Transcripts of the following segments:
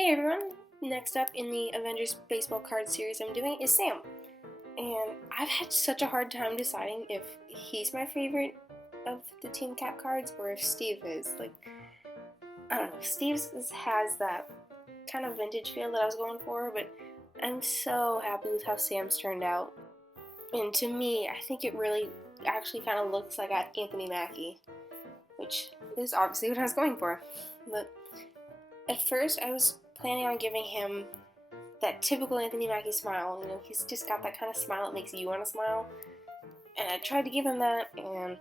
Hey everyone! Next up in the Avengers baseball card series I'm doing is Sam. And I've had such a hard time deciding if he's my favorite of the Team Cap cards or if Steve is. I don't know, Steve's has that kind of vintage feel that I was going for, but I'm so happy with how Sam's turned out. And to me, I think it really actually kind of looks like Anthony Mackie, which is obviously what I was going for. But at first, I was planning on giving him that typical Anthony Mackie smile. You know, he's just got that kind of smile that makes you want to smile. And I tried to give him that, and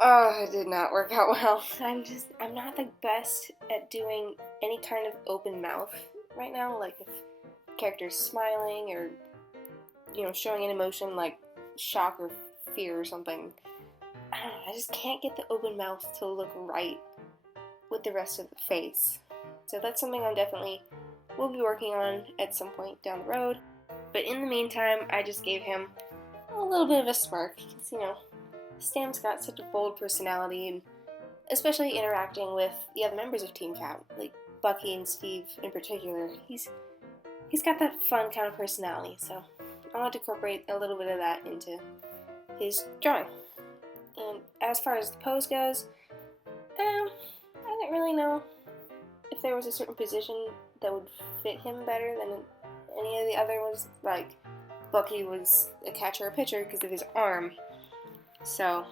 it did not work out well. I'm not the best at doing any kind of open mouth right now. Like if a character's smiling or, showing an emotion like shock or fear or something. I don't know, I just can't get the open mouth to look right with the rest of the face. So that's something I definitely will be working on at some point down the road. But in the meantime, I just gave him a little bit of a smirk. Because, Sam's got such a bold personality, and especially interacting with the other members of Team Cap, like Bucky and Steve in particular. He's got that fun kind of personality, so I want to incorporate a little bit of that into his drawing. And as far as the pose goes, I didn't really know if there was a certain position that would fit him better than any of the other ones. Like Bucky was a catcher or pitcher because of his arm. So,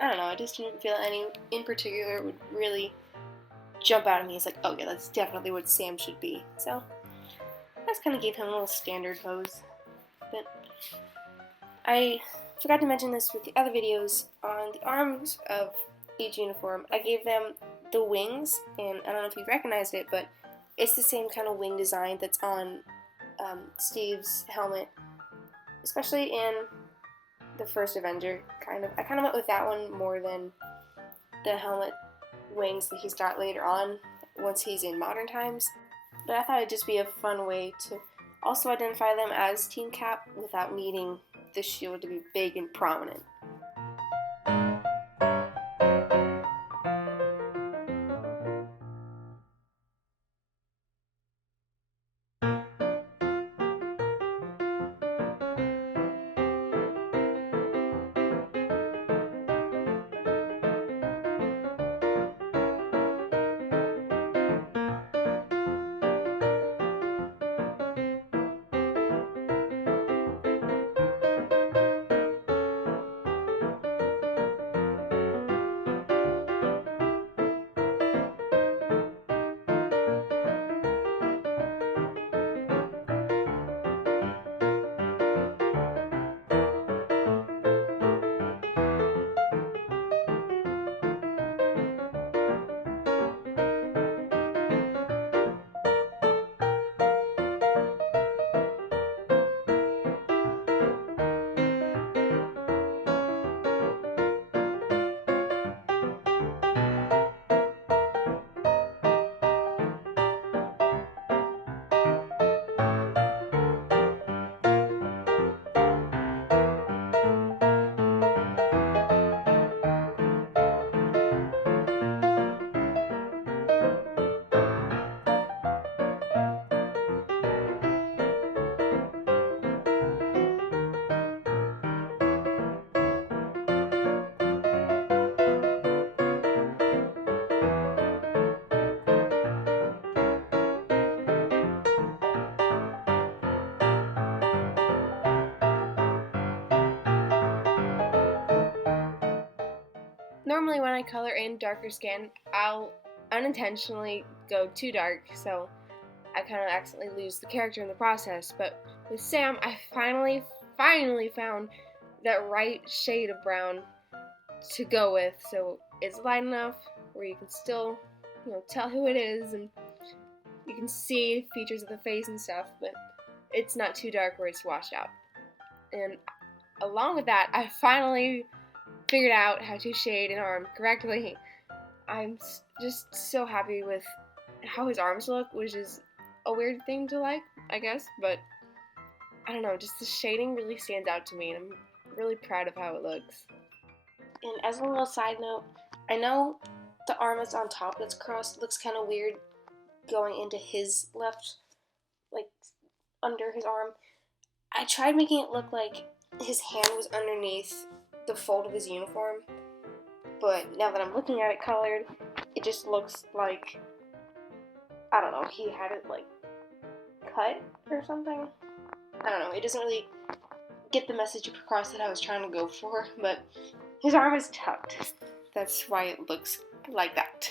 I don't know, I just didn't feel any in particular would really jump out at me as like, oh yeah, that's definitely what Sam should be. So, I just kind of gave him a little standard pose. But I forgot to mention this with the other videos. On the arms of each uniform, I gave them the wings, and I don't know if you recognized it, but it's the same kind of wing design that's on Steve's helmet, especially in the first Avenger. I kind of went with that one more than the helmet wings that he's got later on once he's in modern times. But I thought it'd just be a fun way to also identify them as Team Cap without needing the shield to be big and prominent. Normally when I color in darker skin, I'll unintentionally go too dark, so I kind of accidentally lose the character in the process. But with Sam, I finally found that right shade of brown to go with, so it's light enough where you can still, tell who it is, and you can see features of the face and stuff, but it's not too dark where it's washed out. And along with that, I finally figured out how to shade an arm correctly. I'm just so happy with how his arms look, which is a weird thing to like, I guess, but I don't know, just the shading really stands out to me, and I'm really proud of how it looks. And as a little side note, I know the arm that's on top that's crossed looks kind of weird, going into his left, like, under his arm. I tried making it look like his hand was underneath the fold of his uniform, but now that I'm looking at it colored, it just looks like, I don't know, he had it, like, cut or something. I don't know, it doesn't really get the message across that I was trying to go for, but his arm is tucked. That's why it looks like that.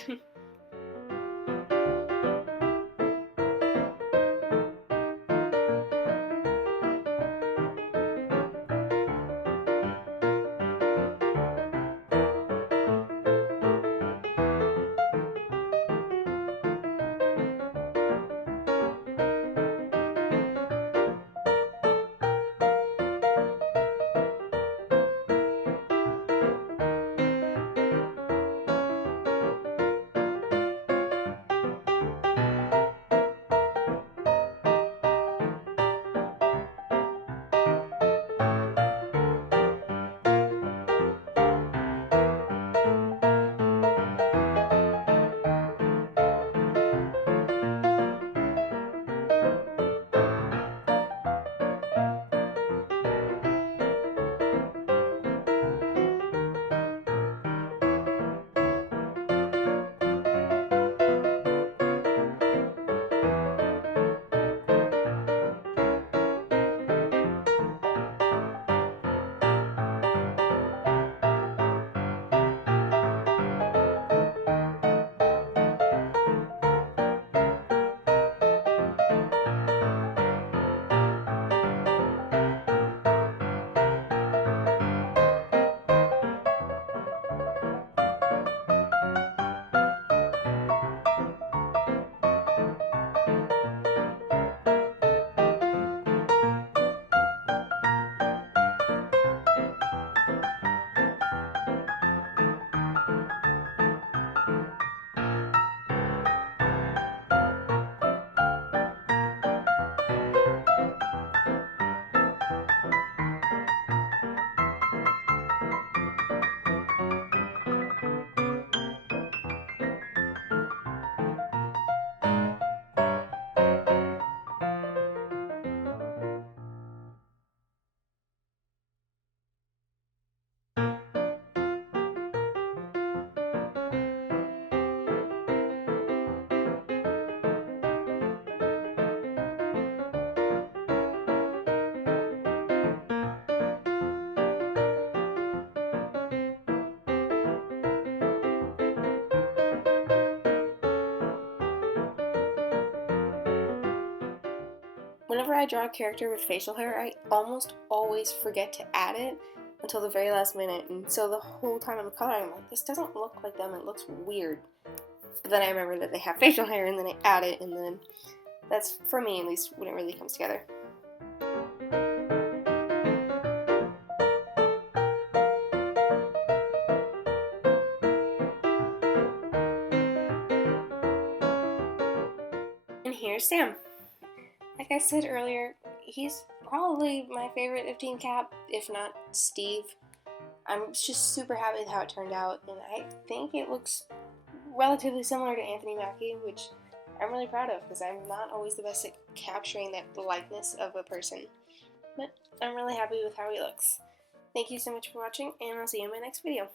Whenever I draw a character with facial hair, I almost always forget to add it until the very last minute, and so the whole time I'm coloring, I'm like, this doesn't look like them, it looks weird. But then I remember that they have facial hair, and then I add it, and then that's, for me at least, when it really comes together. And here's Sam. Like I said earlier, he's probably my favorite of Team Cap, if not Steve. I'm just super happy with how it turned out, and I think it looks relatively similar to Anthony Mackie, which I'm really proud of, because I'm not always the best at capturing that likeness of a person. But I'm really happy with how he looks. Thank you so much for watching, and I'll see you in my next video.